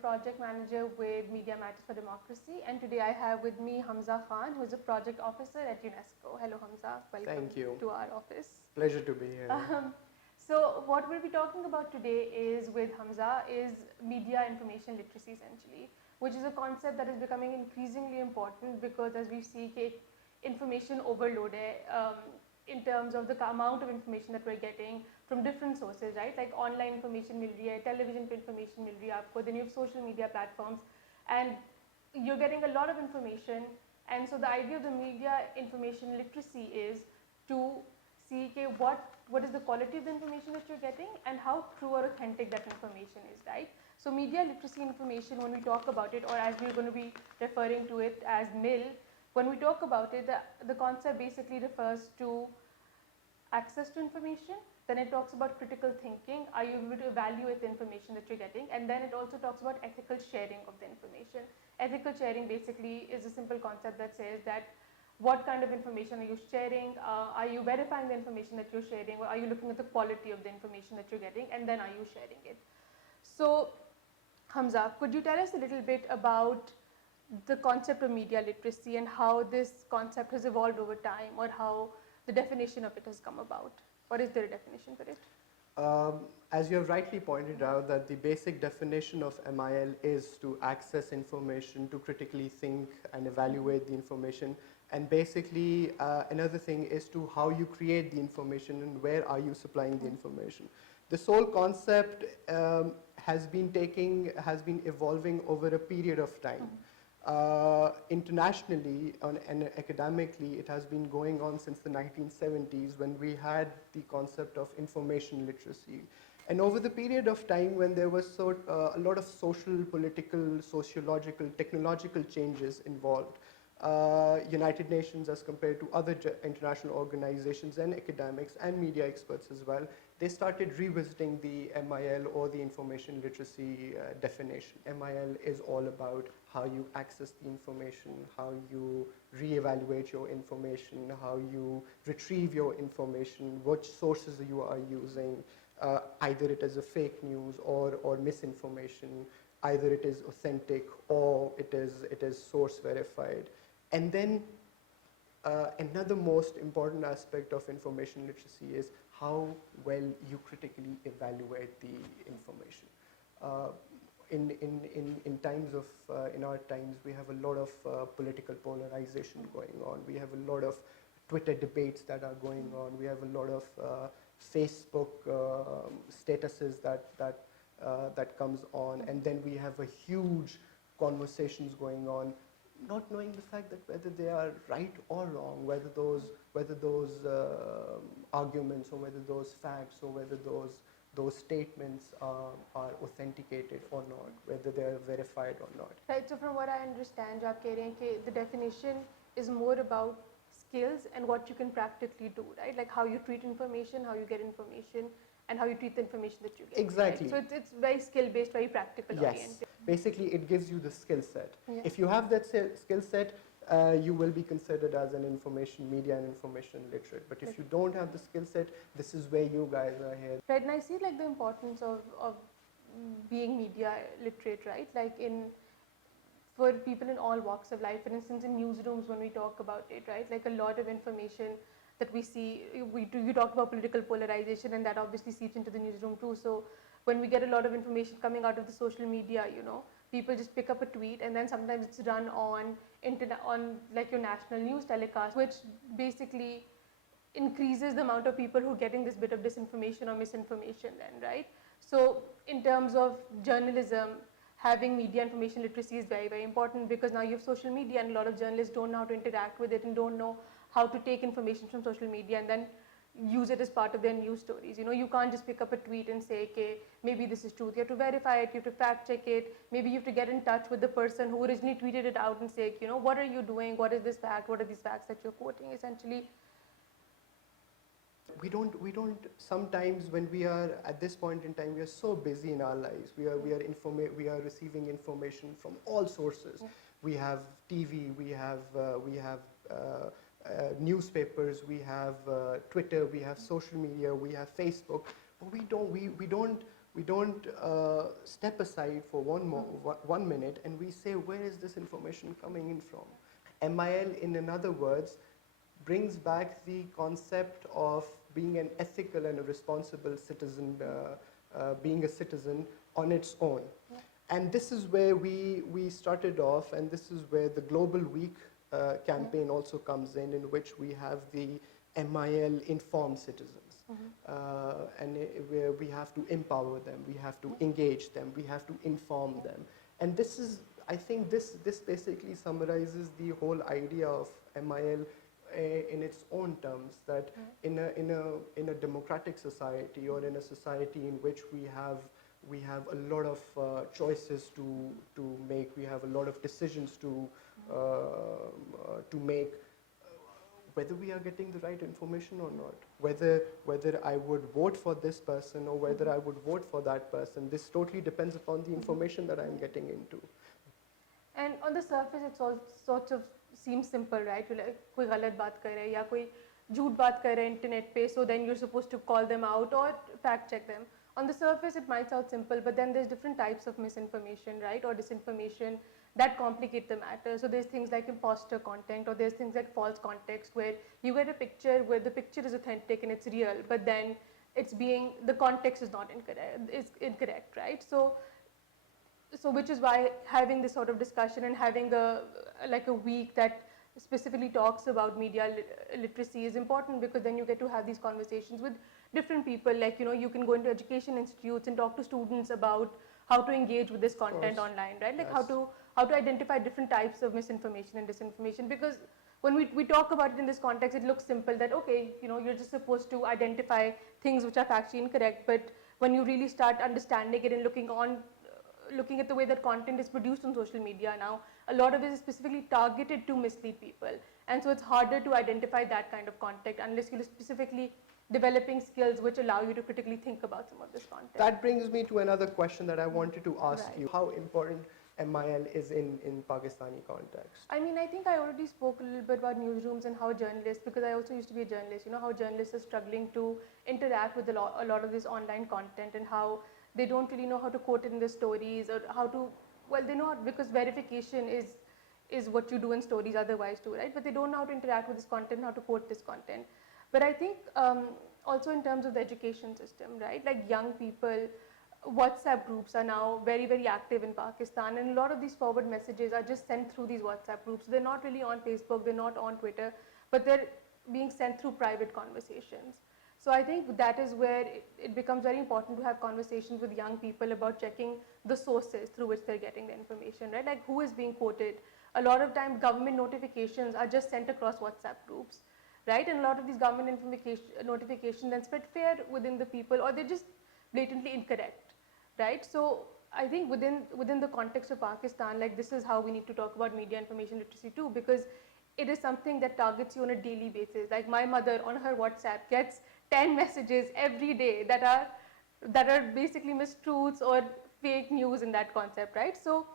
project manager with Media Matters for Democracy, and today I have with me Hamza Khan, who is a project officer at UNESCO. Hello Hamza, welcome Thank you. to our office. Pleasure to be here. So what we'll be talking about today is with Hamza is media information literacy essentially, which is a concept that is becoming increasingly important because as we see information overload in terms of the amount of information that we're getting from different sources, right? Like online information mil rahi hai, television pe information mil rahi hai aapko, then you have social media platforms, and you're getting a lot of information. And so the idea of the media information literacy is to see what is the quality of the information that you're getting and how true or authentic that information is, right? So media literacy information, when we talk about it, or as we're going to be referring to it as MIL, when we talk about it, the concept basically refers to access to information. Then it talks about critical thinking. Are you able to evaluate the information that you're getting? And then it also talks about ethical sharing of the information. Ethical sharing basically is a simple concept that says that what kind of information are you sharing? Are you verifying the information that you're sharing? Or are you looking at the quality of the information that you're getting? And then are you sharing it? So Hamza, could you tell us a little bit about the concept of media literacy and how this concept has evolved over time, or how the definition of it has come about? Or is there a definition for it? As you have rightly pointed out, that the basic definition of MIL is to access information, to critically think and evaluate the information. And basically, another thing is to how you create the information and where are you supplying the information. This whole concept has been evolving over a period of time. Internationally and academically, it has been going on since the 1970s when we had the concept of information literacy. And over the period of time when there was a lot of social, political, sociological, technological changes involved, United Nations as compared to other international organizations and academics and media experts as well, they started revisiting the MIL or the information literacy definition. MIL is all about how you access the information, how you reevaluate your information, how you retrieve your information, which sources you are using, either it is a fake news or misinformation, either it is authentic or it is source verified. And then another most important aspect of information literacy is how well you critically evaluate the information. In our times, we have a lot of political polarization going on. We have a lot of Twitter debates that are going on. We have a lot of Facebook statuses that comes on, and then we have a huge conversations going on, not knowing the fact that whether they are right or wrong, whether those arguments or whether those facts or whether those statements are authenticated or not, whether they are verified or not. Right, so from what I understand, the definition is more about skills and what you can practically do, right? Like how you treat information, how you get information, and how you treat the information that you get. Exactly. Right? So it's very skill-based, very practical oriented. Basically, it gives you the skill set. Yeah. If you have that skill set, you will be considered as an information media and information literate. But if you don't have the skill set, this is where you guys are here. Right, and I see like the importance of being media literate, right? Like for people in all walks of life. For instance, in newsrooms when we talk about it, right? Like a lot of information that we see, you talk about political polarization, and that obviously seeps into the newsroom too. So when we get a lot of information coming out of the social media, people just pick up a tweet and then sometimes it's run on like your national news telecast, which basically increases the amount of people who are getting this bit of disinformation or misinformation then, right? So in terms of journalism, having media information literacy is very, very important, because now you have social media and a lot of journalists don't know how to interact with it and don't know how to take information from social media and then use it as part of their news stories. You can't just pick up a tweet and say, okay, maybe this is truth. You have to verify it, you have to fact check it. Maybe you have to get in touch with the person who originally tweeted it out and say, what are you doing? What is this fact? What are these facts that you're quoting essentially? We don't sometimes, when we are at this point in time, we are so busy in our lives. We are receiving information from all sources. Yeah. We have TV, we have newspapers, we have Twitter, we have social media, we have Facebook. But we don't we don't step aside for one minute and we say, where is this information coming in from? MIL, in other words, brings back the concept of being an ethical and a responsible citizen, being a citizen on its own. Yeah. And this is where we started off, and this is where the Global Week campaign also comes in which we have the MIL Informed Citizens. And where we have to empower them, we have to engage them, we have to inform them. And this is, I think this basically summarizes the whole idea of MIL in its own terms, that in a democratic society, or in a society in which we have a lot of choices to make, we have a lot of decisions to make, whether we are getting the right information or not, whether I would vote for this person or whether I would vote for that person. This totally depends upon the information that I'm getting into. And on the surface, it all sorts of seems simple, right? Like, कोई गलत बात कर रहा है या कोई झूठ बात कर रहा है internet पे, so then you're supposed to call them out or fact check them. On the surface, it might sound simple, but then there's different types of misinformation, right, or disinformation that complicate the matter. So there's things like imposter content, or there's things like false context, where you get a picture where the picture is authentic and it's real, but then the context is not incorrect, right? So which is why having this sort of discussion and having a week that specifically talks about media literacy is important, because then you get to have these conversations with different people. Like, you can go into education institutes and talk to students about how to engage with this content online, right? Like Yes. how to identify different types of misinformation and disinformation, because when we talk about it in this context, it looks simple that, okay, you're just supposed to identify things which are factually incorrect, but when you really start understanding it and looking at the way that content is produced on social media now, a lot of it is specifically targeted to mislead people. And so it's harder to identify that kind of content unless you're specifically developing skills which allow you to critically think about some of this content. That brings me to another question that I wanted to ask Right. you. How important MIL is in Pakistani context? I mean, I think I already spoke a little bit about newsrooms and how journalists, because I also used to be a journalist, how journalists are struggling to interact with a lot of this online content, and how they don't really know how to quote it in the stories, or how to, well, they know, because verification is what you do in stories otherwise too, right? But they don't know how to interact with this content, how to quote this content. But I think also in terms of the education system, right? Like young people, WhatsApp groups are now very, very active in Pakistan, and a lot of these forward messages are just sent through these WhatsApp groups. They're not really on Facebook, they're not on Twitter, but they're being sent through private conversations. So I think that is where it becomes very important to have conversations with young people about checking the sources through which they're getting the information, right? Like, who is being quoted. A lot of time government notifications are just sent across WhatsApp groups, right? And a lot of these government notifications then spread fear within the people, or they're just blatantly incorrect, right? So I think within the context of Pakistan, like, this is how we need to talk about media information literacy too, because it is something that targets you on a daily basis. Like, my mother on her WhatsApp gets 10 messages every day that are basically mistruths or fake news in that concept, right? So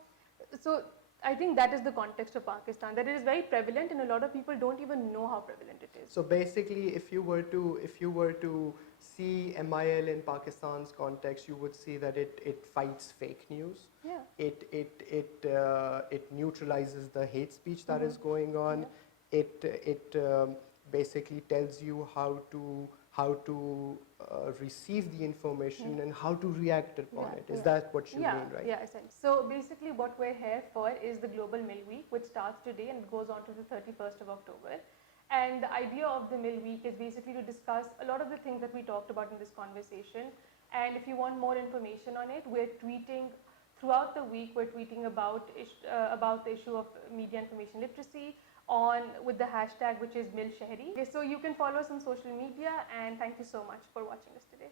I think that is the context of Pakistan, that it is very prevalent, and a lot of people don't even know how prevalent it is. So basically, if you were to see MIL in Pakistan's context, you would see that it fights fake news. Yeah. It neutralizes the hate speech that is going on. Yeah. It basically tells you how to receive the information and how to react upon it. Is that what you mean, right? Yeah, essentially. So basically what we're here for is the Global Mill Week, which starts today and goes on to the 31st of October. And the idea of the Mill Week is basically to discuss a lot of the things that we talked about in this conversation. And if you want more information on it, we're tweeting throughout the week. We're tweeting about the issue of media information literacy with the hashtag, which is MilShehri. Okay, so you can follow us on social media, and thank you so much for watching us today.